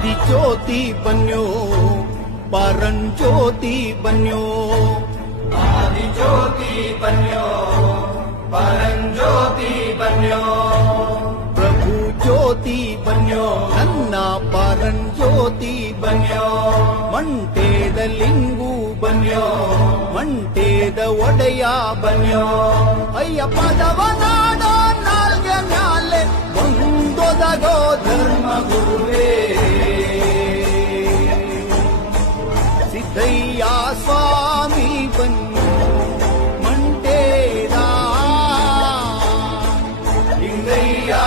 ಆದಿಜ್ಯೋತಿ ಬನ್ಯೋ ಪರಂಜ್ಯೋತಿ ಬನ್ಯೋ ಆದಿಜ್ಯೋತಿ ಬನ್ಯೋ ಪರಂಜ್ಯೋತಿ ಬನ್ಯೋ ಪ್ರಭು ಜ್ಯೋತಿ ಬನ್ಯೋ ನನ್ನ ಪರಂಜ್ಯೋತಿ ಬನ್ಯೋ ಮಂಟೇದ ಲಿಂಗು ಬನ್ಯೋ ಮಂಟೇದ ಒಡೆಯ ಬನ್ಯೋ ಅಯ್ಯ ಪದವ ನಾಡೋ ನಾಲ್ಗೆ ಮ್ಯಾಲೆ ಮುಂದೊದಗೋ ಧರ್ಮ దయ్యా స్వామి బన్ను మంటేరా ఇంగయ్యా